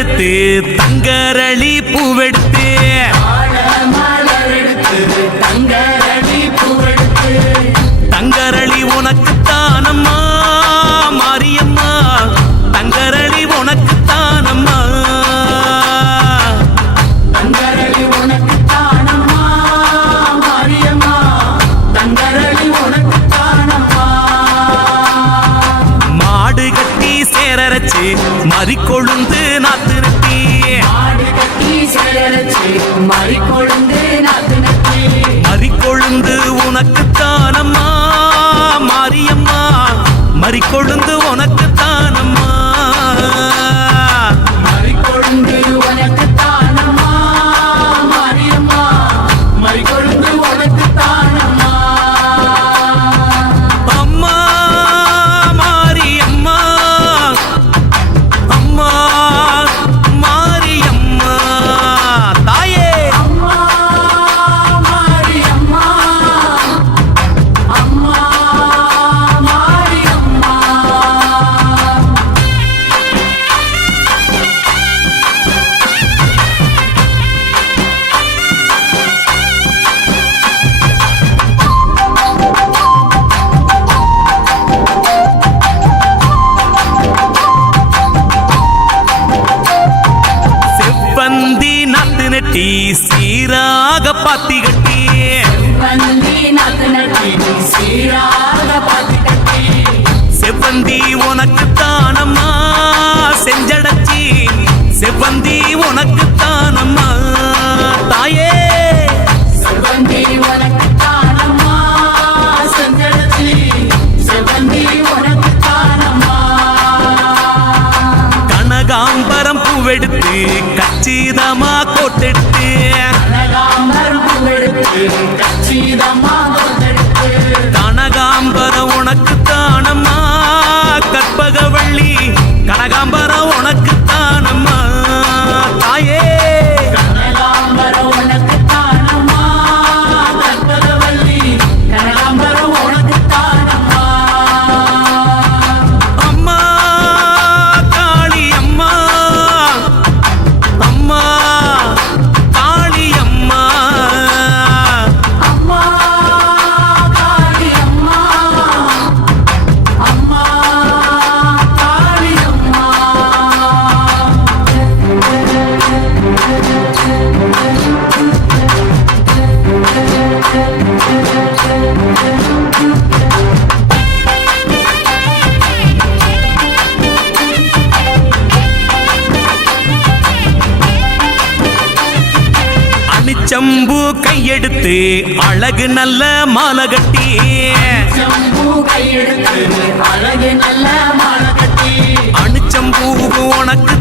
எடுத்து தங்கரளி பூவெடுத்து தங்கரளி உனக்கு தானம்மா மாரியம்மா தங்கரளி உனக்கு தானம்மா தங்கரளி உனக்கு தானம்மா மாரியம்மா தங்கரளி உனக்கு தானம்மா மாடு கட்டி சேரரச்சு மறிக்கொழுந்து நாத்து நட்டி மாடு கட்டி சேரரச்சு மறிக்கொழுந்து நாத்து நட்டி மறிக்கொழுந்து உனக்கு தானம்மா மாரியம்மா மறிக்கொழுந்து உனக்கு தானம்மா மறிக்கொழுந்து உனக்கு தானம்மா மாரியம்மா மறிக்கொழுந்து உனக்கு தானம்மா அம்மா மாரியம்மா அம்மா மாரியம்மா தாயே அம்மா மாரியம்மா அம்மா மாரியம்மா செவ்வந்தி நாத்து நட்டி சீராக பாத்தி கட்டி வந்தி நாத்து நட்டி சீராக பாத்தி கட்டி செவ்வந்தி உனக்கு தானம்மா செஞ்சடச்சி செவ்வந்தி உனக்கு தானம்மா தாயே செவ்வந்தி உனக்கு தானம்மா செஞ்சடச்சி செவ்வந்தி உனக்கு தானம்மா கனகாம்பரம் பூவெடுத்து கச்சிதமா கோட்டெடுத்து கனகாம்பரம் பூவெடுத்து கச்சிதம்மா கோத்தெடுத்து கனகாம்பரம் உனக்கு தானம்மா கற்பகவள்ளி கனகாம்பரம் உனக்கு தானம்மா தாயே கனகாம்பரம் உனக்கு தானம்மா கற்பகவல்லி கனகாம்பரம் உனக்கு தானம்மா அம்மா காளி அம்மா அம்மா காளி அம்மா அம்மா காளி அம்மா அம்மா காளி அம்மா அணிச்சம்பு கையெடுத்து அழகு நல்ல மாலை கட்டி செம்பு கையெடுத்து அழகு நல்ல மாலை கட்டி அணிச்சம்பூ உனக்கு